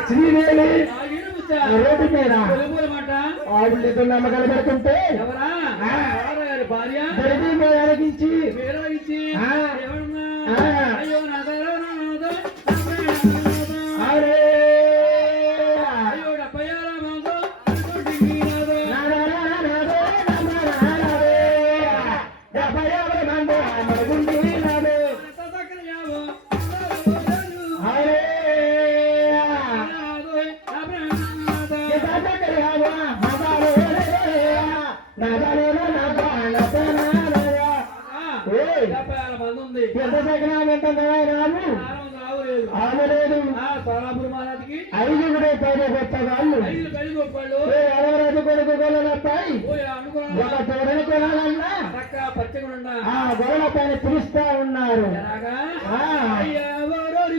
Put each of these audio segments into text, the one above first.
Sridevi road మీద ఆవిడతో నమ్మకాలు పెడుతుంటే భార్య? ఎంత సెకనాలు ఎంత ఐదుగురే పేరు గొప్ప వాళ్ళు ఎవరెదు కొడుకు గొలనొస్తాయి ఒక తోడన ఆ గొడవ పైన పిలుస్తా ఉన్నారు. ఎవరోరి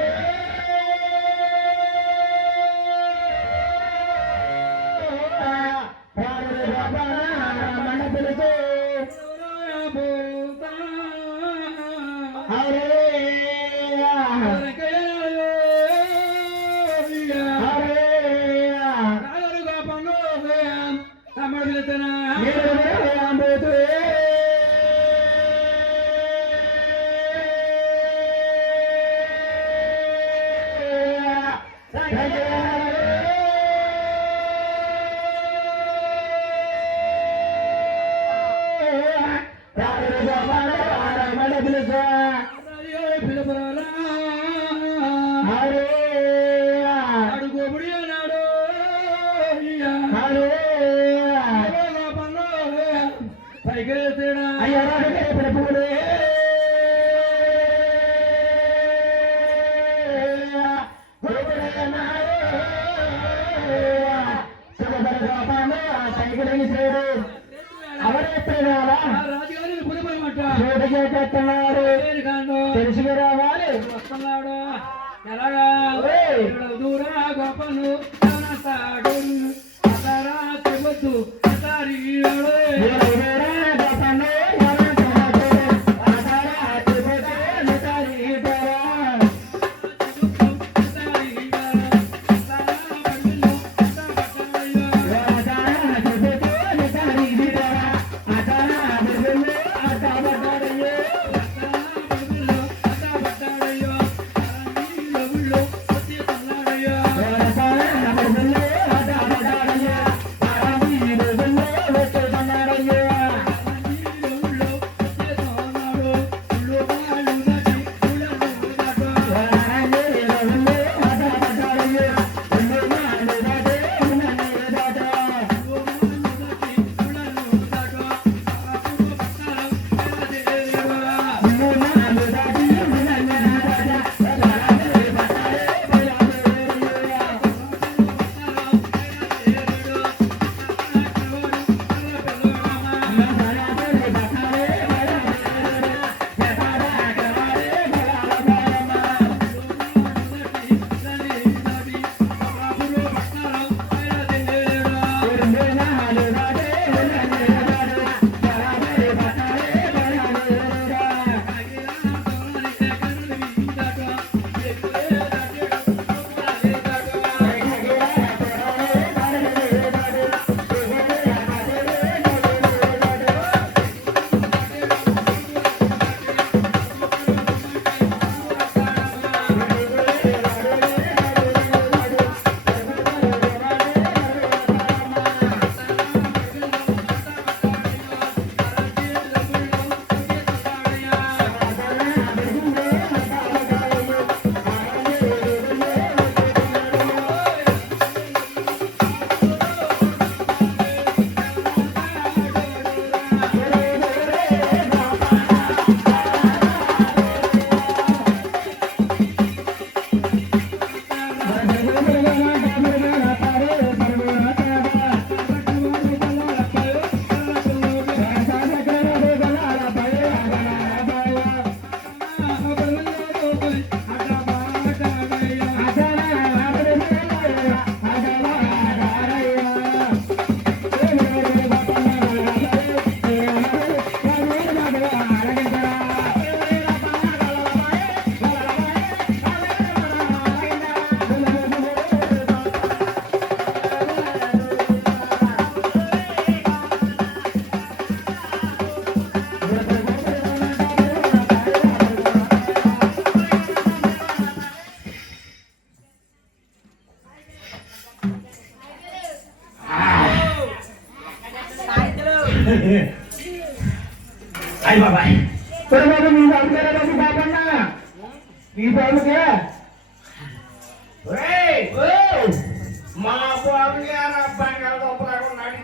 ఎగిరేసాడా అయ్యా ప్రభువులే తెలిసి రావాలి వస్తున్నాడు ఎలాగా దూరా గొప్పలు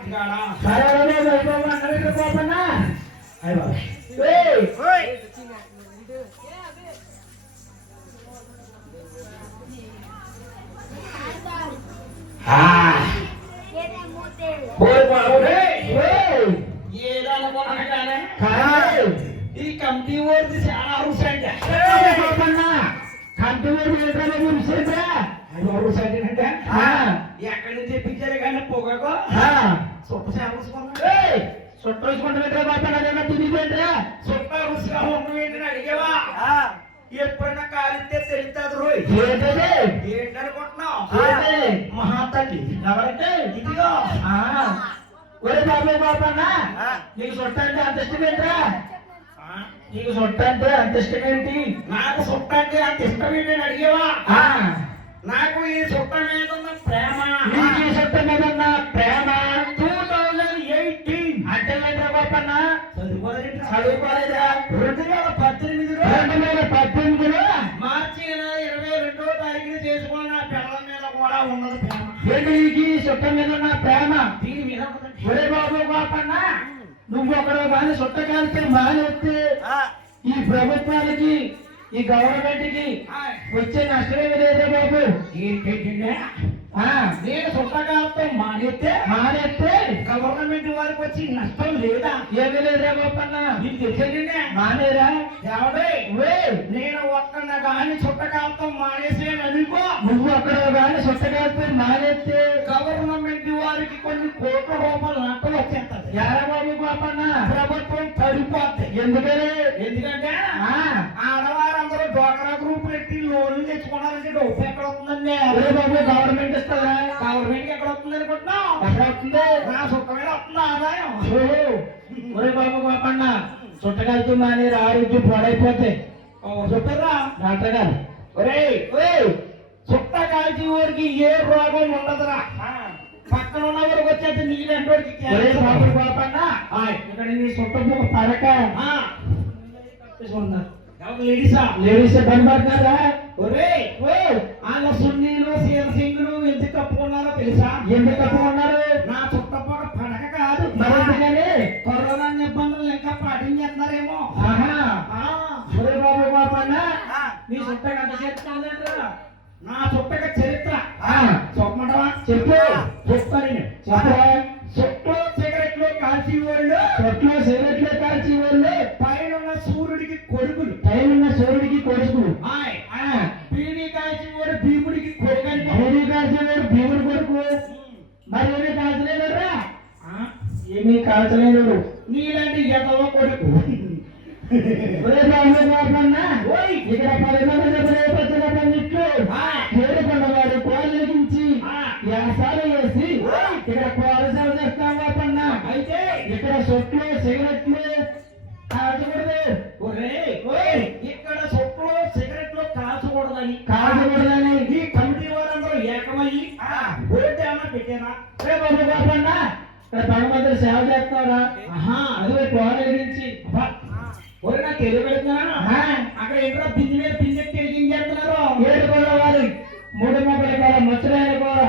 బంగాళదుంపలాగా ఉన్నాడు ఇంటికాడ. సరే రే బాబు బాబు అన్నది బాబన్న సుట్ట తిరిగిపోయిందిరా రుచిగా అడిగావా? ఎప్పుడైనా కాలిస్తే తెలుస్తుంది రోయ్. ఏంటది? ఏంటనుకుంటున్నావు? ఏంటి? మహాతల్లి. ఎవరంటే? ఇదిగో. ఆ! ఒరే బాబు బాబన్న. నీకు సొట్ట అంటే అంత ఇష్టం ఏంట్రా? ఆ, నీకు సొట్ట అంటే అంత ఇష్టం ఏంటి? నాకు సుట్ట అంటే అంత ఇష్టం ఏంటని అడిగావా? సొట్ట మీద ఉన్న ప్రేమ. ఒరే బాబు బాపన్న నువ్వు ఒకడు కానీ సొట్ట కాలితే మానేస్తే ఈ ప్రభుత్వానికి ఈ గవర్నమెంట్కి వచ్చే నష్టమేమి లేదే బాబు. ఏంటంటే నేను సుట్టకాలతో మానేస్తే మానేస్తే గవర్నమెంట్ వారికి వచ్చి నష్టం లేదా? ఏమీ లేదురా బాపన్న నీకు తెలిసిందే మానేరా. వే నేను ఒక్కన గాని చుట్టకాలతో మానేసాను అనుకో నువ్వు అక్కడ కానీ సొట్ట కాలితే మానేస్తే గవర్నమెంట్ వారికి కొన్ని కోట్ల రూపాయలు నష్టం వచ్చేస్తుంది. యారా బాబు బాపన్న ప్రభుత్వం పడిపోద్ది ఎందుకని? ఎందుకంటే ఆ, వస్తుందండి ఒరే బాబు గవర్నమెంట్ ఇస్తుందా? గవర్నమెంట్ ఎక్కడ వస్తుంది అనుకుంటున్నావు ఎక్కడ వస్తుంది? నా సుఖ మీద వస్తుంది ఆదాయం. ఒరే బాబు బాపన్న సొట్ట కాలుతూ మానేరు ఆరోగ్యం పాడైపోతే. చెప్పరా డాక్టర్ గారు ఒరేయ్ ఓయ్ చుట్ట కాల్చి ఊరికి ఏ రోగం ఉండదురా. పక్కన ఉన్న ఊరికి వచ్చేది ఒరే. బాబు బాపన్న ఆయ్. ఇక్కడ నీ సొట్ట పడక లేడీసా? లేడీస్ బండి పడుతున్నారా ఒరేయ్ వాళ్ళ సున్నీలు సీరసింగులు ఎందుకు కప్పుకున్నారో తెలుసా? ఎందుకు తక్కువ ఉన్నారు? నా చుట్టపక్క పడక కాదు. కరోనా నిబంధనలు ఇంకా పాటించేస్తున్నారేమో ఆహా. ఆ, ఒరే బాబు బాపన్న ఆ, నీ సొట్టకి అంత చెప్తానంటారా నా చుట్టక చరిత్ర. ఆ, చెప్పమంటావా? చెప్పు. చెప్తాను. చెప్పరా చుట్టూ సిగరెట్లు కాల్చి వాళ్ళు చెట్లు సిగరెట్లు కాల్చి వాళ్ళు ఇక్కడ కోరసాలు చేస్తాం బాపన్న అయితే ఇక్కడ సొట్లు సిగరెట్లు కాల్చకూడదు. ఒరేయ్ ఓయ్ ఇక్కడ చుట్టూ సిగరెట్లు కాల్చకూడదని. కాల్చకూడదని. ఈ కమిటీ వారందరూ ఏకమయ్యి ఓటు ఏమన్నా పెట్టారా రే బాబు బాపన్న ఇక్కడ భగవంతుడు సేవ చేస్తారా ఆహా. అదే కోళ్ళగించి అబ్బా. ఒరే నా తెలుగు పెడుతున్నాను అక్కడ ఏంట్రా బింది మీద బిందె తిరిగించేస్తున్నారు ఏడుకొండ వారి మూడు మొక్కల కోర ముచ్చలైన కోర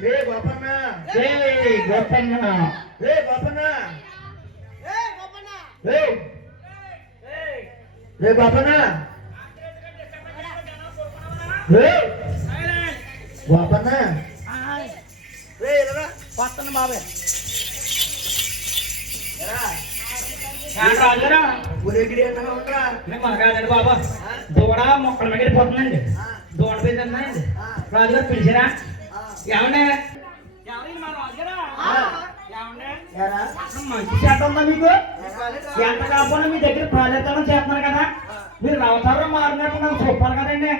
ఆ, రే గోపన్న ఏయ్ గోపన్న రే గోపన్న రే రే గోపన్న రే గోపన్న రే ఇలా వస్తాను బాబాయ్ రాజరా ఊరేగిరి ఎంతగా ఉండరా మేము మనకాదండి బాబా దూడ మొక్కల మీద పోతుందండి దూడ మీద ఉందండి రాజుగారు పిలిచారా మంచి చేత మీకు ఎంత కాకపోయినా మీ దగ్గర ప్రాజెక్టులను చేస్తున్నారు కదా. మీరు రవతారం మారినట్టు నాకు చూపాలి కదండి.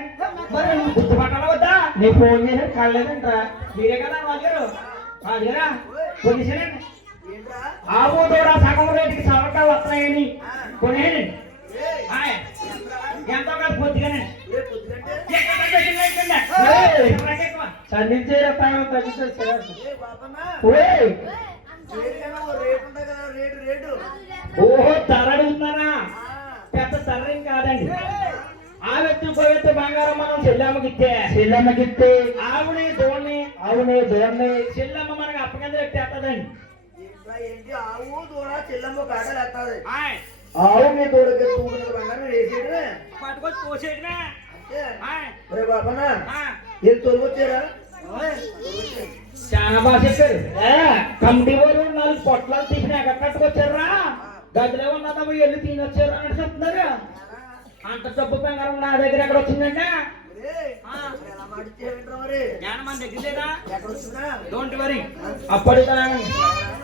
మరి గుర్తుపట్టాల వద్దా? నీ ఫోన్ చేసి కళ్ళేదంటరా మీరే కదా రాజుగారు? రాజుగారా కొనిసానండి ఏంట్రా? ఆవు దూడ సగం రేటుకి సవకా వస్తున్నాయని కొనేయండి. ఏయ్, ఎంతో కాదు కొద్దిగానే రే పొద్దుగంటే? ఎక్కడ పెట్టింది, ఎక్కడ? ఏయ్. ఎక్కడికి ఎక్కువ? చందించేరా తాను తగ్గితే ఓహో ధరడు ఉందనా ఆ, పెద్ద ఏం కాదండి ఆ వ్యక్తి పోయొచ్చు బంగారం మనం చెల్లమ్మకి ఇస్తే చెల్లమ్మకిస్తే ఆవుని దోణి అవునే దూరని చెల్లమ్మ మనకి అప్పకింద పెట్టేస్తుందండి ఏంట్రా ఏంటి ఆవు దూడ చెల్లమ్మ ఆయ్, ఆవు మీ దూడకి తూగిన బంగారం వేసేయడమే పట్టుకొచ్చి పోసేయడమే చాలా బాగా చెప్పారు. ఏ, కమిటీ వాళ్ళు నాలుగు పొట్లాలు తీసిన ఎక్కడ కట్టుకొచ్చారా గదిలో ఉన్నదా పోయి వెళ్ళి తినొచ్చారు అని చెప్తున్నారు. అంత డబ్బు బంగారం నా దగ్గర ఎక్కడ వచ్చిందంటే?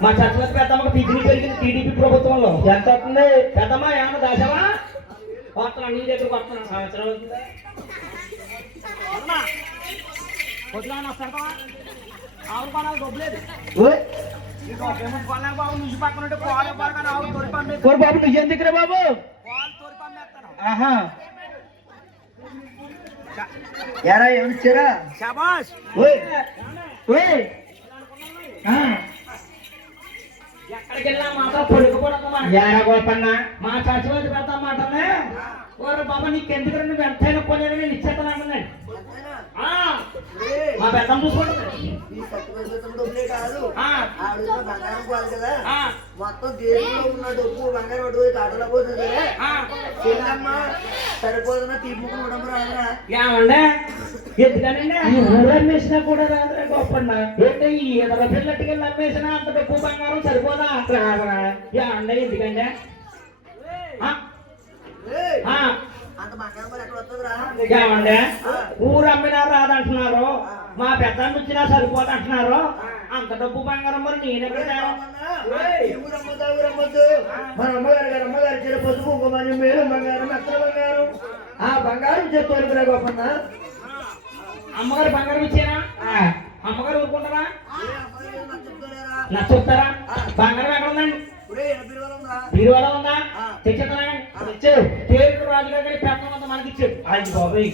మా చర్చలకు పెద్దమ్మకి పిచ్చిని పెరిగింది టీడీపీ ప్రభుత్వంలో. ఎంత అవుతుంది? పెద్దమ్మ ఏమన్నా దాచావా? వస్తున్నా నీ దగ్గరకు వస్తున్నాను సంవత్సరం అవుతుందా పొద్దున వస్తావా ఆవులు కొనాలి డబ్బులేదు ఓయ్ ఈ డబ్బేమో కొనలేక బాబు నుంచి పక్కన ఉంటే పాలు ఇవ్వాలి కానీ ఆవులు తోడి పంపి ఓరి బాబు నువ్వు ఎందుకురా బాబు పాలు తోడి పంపేస్తాను ఆహా ఎరా ఏమైనా ఇచ్చారా శబాష్ ఓయ్ ఓయ్ ఆ, ఎక్కడికి వెళ్ళినా మాత్రం పొడుగుపడదు మన యారా గోపన్న? మా చచ్చిపోతే పెద్ద మాటనే ఓరే బాబా నీకు ఎందుకు నువ్వు ఎంతైనా కొనేది నేను ఇచ్చేస్తాను ఏయ్, మా పెద్దమ్మ చూసుకుంటుంది మొత్తం దేశంలో ఉన్న డబ్బు బంగారం పట్టు పోయి కాటలో పోతుంది. సరే. చెల్లమ్మ సరిపోతున్నా తీర్ముకుని ఉడము రాదురా ఏమండే? ఎందుకనండి? అమ్మేసినా కూడా రాదురా గోపన్న. ఏంటి ఈ ఎదర పిల్లటికి అమ్మేసినా అంత డబ్బు బంగారం సరిపోదా? రాదురా. ఏమండే ఆ, అంత బంగారం మరి ఎక్కడ వస్తుందిరా? ఏమండే? ఊరు అమ్మినా రాదంటున్నారు. మా పెద్ద ఇచ్చినా సరిపోదు అంటున్నారు అంత డబ్బు బంగారం మరి నేనెక్కడ మన అమ్మగారు గారు అమ్మగారు చేర పసుపు ఇంకోమని మేలు బంగారం అక్కడ బంగారం. ఆ బంగారం చెప్పారు చెప్పాను గోపన్న. అమ్మగారు బంగారం ఇచ్చారా? అమ్మగారు ఊరుకుంటారా? నచ్చ బంగారం ఎక్కడ ఉందండి? బీరువాలో ఉందా? తెచ్చారా తెచ్చారు. పేరు రాజు గారి పెట్టడం అంతా మనకి ఇచ్చాడు ఆయన బాబాయ్